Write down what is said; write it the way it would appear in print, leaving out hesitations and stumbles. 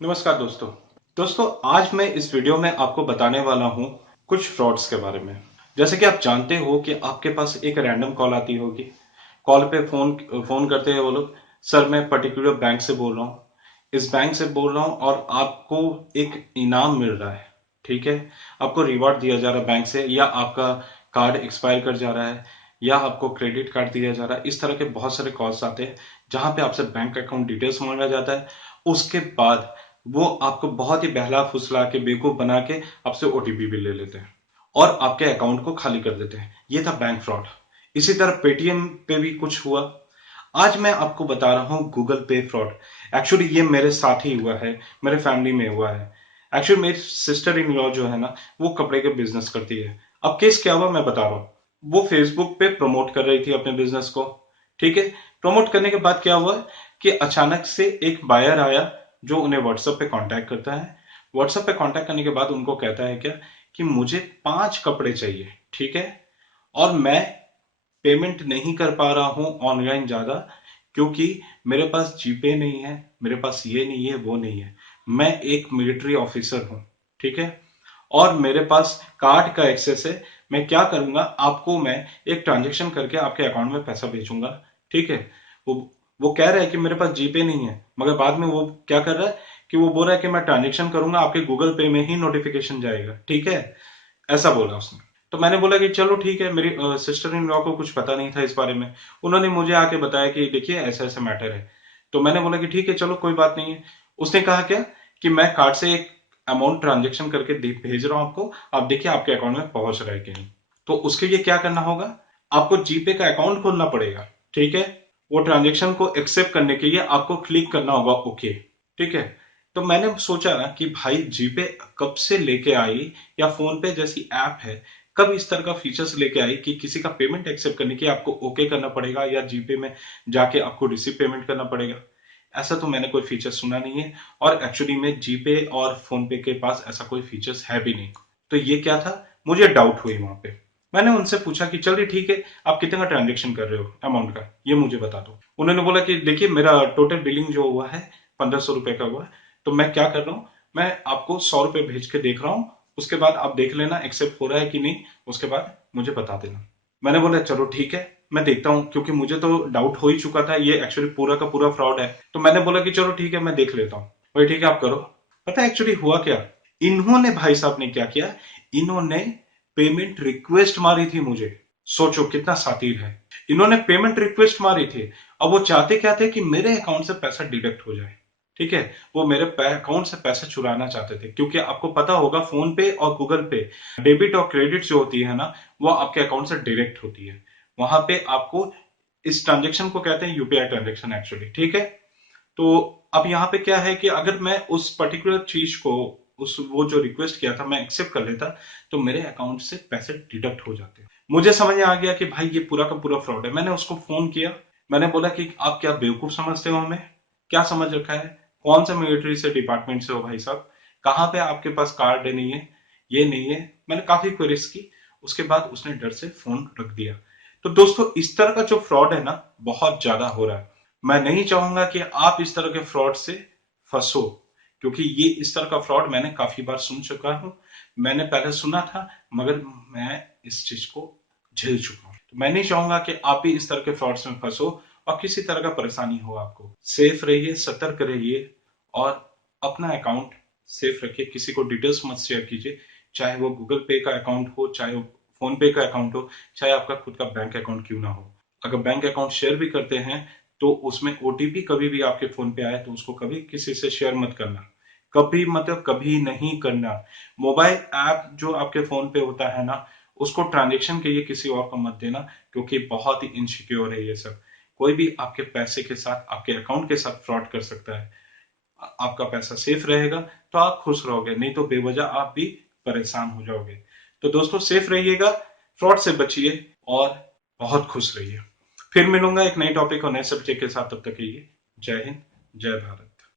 नमस्कार दोस्तों आज मैं इस वीडियो में आपको बताने वाला हूं कुछ फ्रॉड्स के बारे में। जैसे कि आप जानते हो कि आपके पास एक रैंडम कॉल आती होगी। कॉल पे फोन फोन करते हैं वो लोग, सर मैं पर्टिकुलर बैंक से बोल रहा हूँ, इस बैंक से बोल रहा हूँ और आपको एक इनाम मिल रहा है। ठीक है, आपको रिवॉर्ड दिया जा रहा है बैंक से, या आपका कार्ड एक्सपायर कर जा रहा है, या आपको क्रेडिट कार्ड दिया जा रहा है। इस तरह के बहुत सारे कॉल्स आते हैं जहां पे आपसे बैंक अकाउंट डिटेल्स मांगा जाता है। उसके बाद वो आपको बहुत ही बहला फुसला के बेवकूफ बना के आपसे ओटीपी भी ले लेते हैं और आपके अकाउंट को खाली कर देते हैं। ये था बैंक फ्रॉड। इसी तरह पेटीएम पे भी कुछ हुआ। आज मैं आपको बता रहा हूँ गूगल पे फ्रॉड। एक्चुअली ये मेरे साथ ही हुआ है, मेरे फैमिली में हुआ है। एक्चुअली मेरी सिस्टर इन लॉ जो है ना, वो कपड़े के बिजनेस करती है। अब केस क्या हुआ मैं बता रहा हूँ। वो फेसबुक पे प्रमोट कर रही थी अपने बिजनेस को। ठीक है, प्रमोट करने के बाद क्या हुआ कि अचानक से एक बायर आया जो उन्हें व्हाट्सएप पे कांटेक्ट करता है। व्हाट्सएप पे कांटेक्ट करने के बाद उनको कहता है क्या कि मुझे 5 कपड़े चाहिए। ठीक है, और मैं पेमेंट नहीं कर पा रहा हूं ऑनलाइन ज्यादा, क्योंकि मेरे पास जीपे नहीं है, मेरे पास ये नहीं है वो नहीं है। मैं एक मिलिट्री ऑफिसर हूं। ठीक है, और मेरे पास कार्ड का एक्सेस है। मैं क्या करूंगा, आपको मैं एक ट्रांजेक्शन करके आपके अकाउंट में पैसा भेजूंगा। ठीक है, वो वो कह रहा है कि मेरे पास जीपे नहीं है, मगर बाद में वो क्या कर रहा है कि वो बोल रहा है कि मैं ट्रांजेक्शन करूंगा, आपके गूगल पे में ही नोटिफिकेशन जाएगा। ठीक है, ऐसा बोला उसने। तो मैंने बोला कि चलो ठीक है, मेरी सिस्टर इन लॉ को कुछ पता नहीं था इस बारे में। उन्होंने मुझे आके बताया कि देखिए ऐसा ऐसा मैटर है। तो मैंने बोला कि ठीक है चलो कोई बात नहीं है। उसने कहा क्या कि मैं कार्ड से एक अमाउंट ट्रांजेक्शन करके भेज रहा हूं आपको, आप देखिए आपके अकाउंट में पहुंच रहा है कि नहीं। तो उसके लिए क्या करना होगा, आपको जीपे का अकाउंट खोलना पड़ेगा। ठीक है, वो ट्रांजेक्शन को एक्सेप्ट करने के लिए आपको क्लिक करना होगा ओके। ठीक है, तो मैंने सोचा ना कि भाई जीपे कब से लेके आई, या फोन पे जैसी ऐप है कब इस तरह का फीचर्स लेके आई कि किसी का पेमेंट एक्सेप्ट करने के लिए आपको ओके करना पड़ेगा या जीपे में जाके आपको रिसीव पेमेंट करना पड़ेगा। ऐसा तो मैंने कोई फीचर सुना नहीं है, और एक्चुअली में जीपे और फोन पे के पास ऐसा कोई फीचर्स है भी नहीं। तो ये क्या था, मुझे डाउट हुई वहां पे। मैंने उनसे पूछा कि चलिए ठीक है, आप कितने का ट्रांजेक्शन कर रहे हो अमाउंट का, ये मुझे बता दो। उन्होंने बोला कि देखिए मेरा टोटल बिलिंग जो हुआ है 1500 रुपए का हुआ है। तो मैं क्या कर रहा हूँ, मैं आपको 100 रुपए भेज के देख रहा हूँ, उसके बाद आप देख लेना एक्सेप्ट हो रहा है कि नहीं, उसके बाद मुझे बता देना। मैंने बोला चलो ठीक है, मैं देखता हूँ, क्योंकि मुझे तो डाउट हो ही चुका था ये एक्चुअली पूरा का पूरा फ्रॉड है। तो मैंने बोला कि चलो ठीक है मैं देख लेता हूँ। भाई ठीक है आप करो। पता है एक्चुअली हुआ क्या, इन्होंने भाई साहब ने क्या किया, इन्होंने पेमेंट रिक्वेस्ट मारी थी मुझे। सोचो कितना सातिर है। इन्होंने पेमेंट रिक्वेस्ट मारी थी। अब वो चाहते क्या थे कि मेरे अकाउंट से पैसा डिडक्ट हो जाए। ठीक है, वो मेरे अकाउंट से पैसा चुराना चाहते थे, क्योंकि आपको पता होगा फोन पे और गूगल पे डेबिट और क्रेडिट जो होती है ना, वो आपके अकाउंट से डायरेक्ट होती है। वहां पे आपको इस ट्रांजेक्शन को कहते हैं यूपीआई ट्रांजेक्शन एक्चुअली। ठीक है, तो अब यहाँ पे क्या है कि अगर मैं उस पर्टिकुलर चीज को, उस वो जो रिक्वेस्ट किया था मैं एक्सेप्ट कर लेता, तो मेरे अकाउंट से पैसे डिडक्ट हो जाते। मुझे समझ में आ गया कि भाई ये पूरा का पूरा फ्रॉड है। मैंने उसको फोन किया, मैंने बोला कि आप क्या बेवकूफ समझते हो हमें, क्या समझ रखा है, कौन सा मिलिट्री से डिपार्टमेंट से हो भाई साहब, कहाँ पे आपके पास कार्ड नहीं है, ये नहीं है। मैंने काफी क्वेरीज की, उसके बाद उसने डर से फोन रख दिया। तो दोस्तों इस तरह का जो फ्रॉड है ना, बहुत ज्यादा हो रहा है। मैं नहीं चाहूंगा कि आप इस तरह के फ्रॉड से फंसो, क्योंकि ये इस तरह का फ्रॉड मैंने काफी बार सुन चुका हूं। मैंने पहले सुना था, मगर मैं इस चीज को झेल चुका हूं। तो मैं नहीं चाहूंगा कि आप भी इस तरह के फ्रॉड्स में फंसो और किसी तरह का परेशानी हो आपको। सेफ रहिए, सतर्क रहिए, और अपना अकाउंट सेफ रखिए। किसी को डिटेल्स मत शेयर कीजिए, चाहे वो गूगल पे का अकाउंट हो, चाहे वो फोन पे का अकाउंट हो, चाहे आपका खुद का बैंक अकाउंट क्यों ना हो। अगर बैंक अकाउंट शेयर भी करते हैं तो उसमें ओटीपी कभी भी आपके फोन पे आए तो उसको कभी किसी से शेयर मत करना। कभी मतलब कभी नहीं करना। मोबाइल ऐप जो आपके फोन पे होता है ना, उसको ट्रांजेक्शन के लिए किसी और को मत देना, क्योंकि बहुत ही इनसिक्योर है ये सब। कोई भी आपके पैसे के साथ, आपके अकाउंट के साथ फ्रॉड कर सकता है। आपका पैसा सेफ रहेगा तो आप खुश रहोगे, नहीं तो बेवजह आप भी परेशान हो जाओगे। तो दोस्तों सेफ रहिएगा, फ्रॉड से बचिए, और बहुत खुश रहिए। फिर मिलूंगा एक नई टॉपिक और नए सब्जेक्ट के साथ, तब तक के लिए जय हिंद, जय भारत।